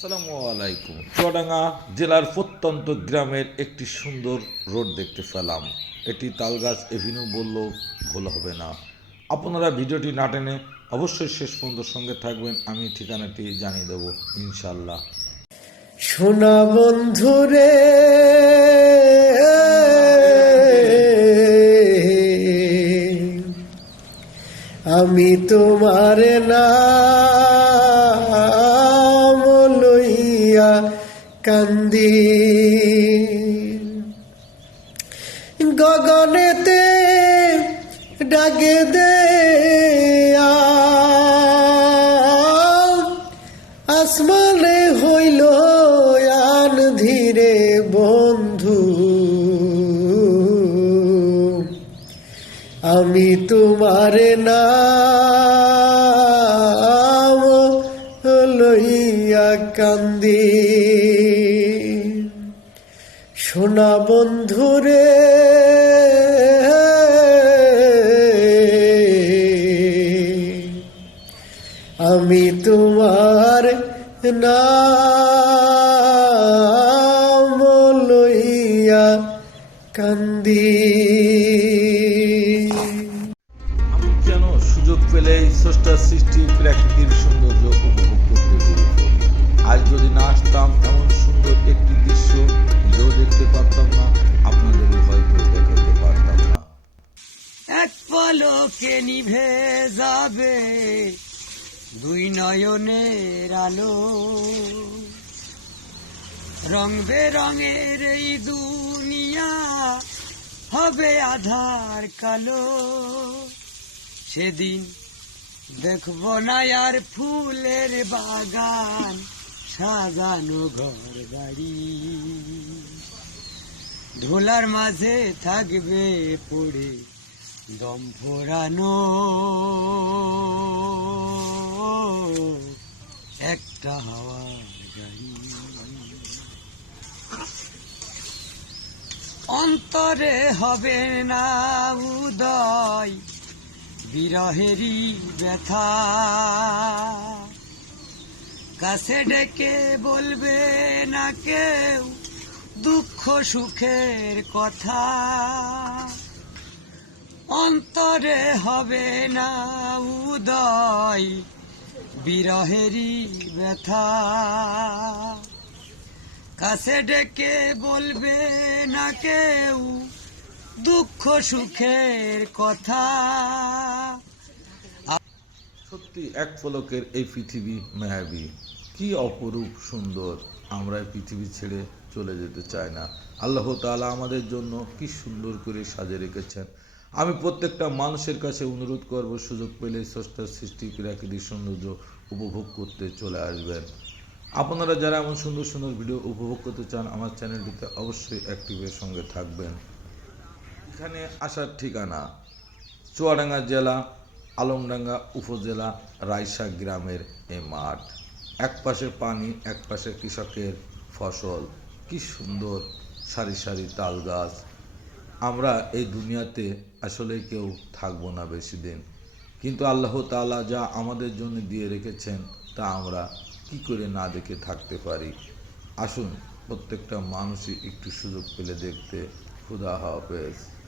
আসসালামু আলাইকুম। চুয়াডাঙ্গা জেলার প্রত্যন্ত গ্রামের একটি সুন্দর রোড দেখতে পেলাম। এটি তালগাছ এভিনিউ বললেও ভুল হবে না। আপনারা ভিডিওটি না টেনে অবশ্যই শেষ পর্যন্ত সঙ্গে থাকবেন, আমি ঠিকানাটি জানিয়ে দেবো ইনশাল্লাহ সোনা বন্ধুরে আমি তোমার নাম লইয়া কান্দি গগনেতে ডাকে দে আসমানে হইল আন ধীরে বন্ধু। আমি তোমার নাম লইয়া কান্দি। সোনা বন্ধুরে আমি তোমার নাম লইয়া কান্দি। আমি সুযোগ পেলেই স্রষ্টার সৃষ্টি প্রাকৃতিক সৌন্দর্য উপভোগ করতে আজ যদি না আসতাম, এমন সুন্দর পলকে নিভে যাবে দুই নয়নের আলো। রং বেরঙের এই দুনিয়া হবে আধার কালো। সেদিন দেখব না আর ফুলের বাগান, সাজানো ঘর বাড়ি। ধুলার মাঝে থাকবে পড়ে দম একটা হাওয়ার গাড়ি। অন্তরে হবে না উদয়, বিরহেরই ব্যথা। কাছে ডেকে বলবে না কেউ দুঃখ সুখের কথা। অন্তরে হবে না উদয়, বিরহেরই ব্যথা। কাছে ডেকে বলবে না কেউ দুঃখ সুখের কথা। সত্যি, এক পলকের এই পৃথিবী মায়াবী। কি অপরূপ সুন্দর, আমরা পৃথিবী ছেড়ে চলে যেতে চাই না। আল্লাহ তাআলা আমাদের জন্য কি সুন্দর করে সাজে রেখেছেন। আমি প্রত্যেকটা মানুষের কাছে অনুরোধ করব, সুযোগ পেলে স্রষ্টার সৃষ্টি প্রাকৃতিক সৌন্দর্য উপভোগ করতে চলে আসবেন। আপনারা যারা এমন সুন্দর সুন্দর ভিডিও উপভোগ করতে চান, আমার চ্যানেলটিতে অবশ্যই অ্যাক্টিভের সঙ্গে থাকবেন। এখানে আসার ঠিকানা, চুয়াডাঙ্গা জেলা, আলমডাঙ্গা উপজেলা রায়সা গ্রামের এই মাঠ। এক পাশে পানি, এক পাশে কৃষকের ফসল। কি সুন্দর সারি সারি তাল গাছ। আমরা এই দুনিয়াতে আসলে কেউ থাকব না বেশি দিন। কিন্তু আল্লাহ তাআলা যা আমাদের জন্য দিয়ে রেখেছেন, তা আমরা কি করে না দেখে থাকতে পারি? আসুন প্রত্যেকটা মানুষই একটু সুযোগ পেলে দেখতে, খুদা হাফেজ।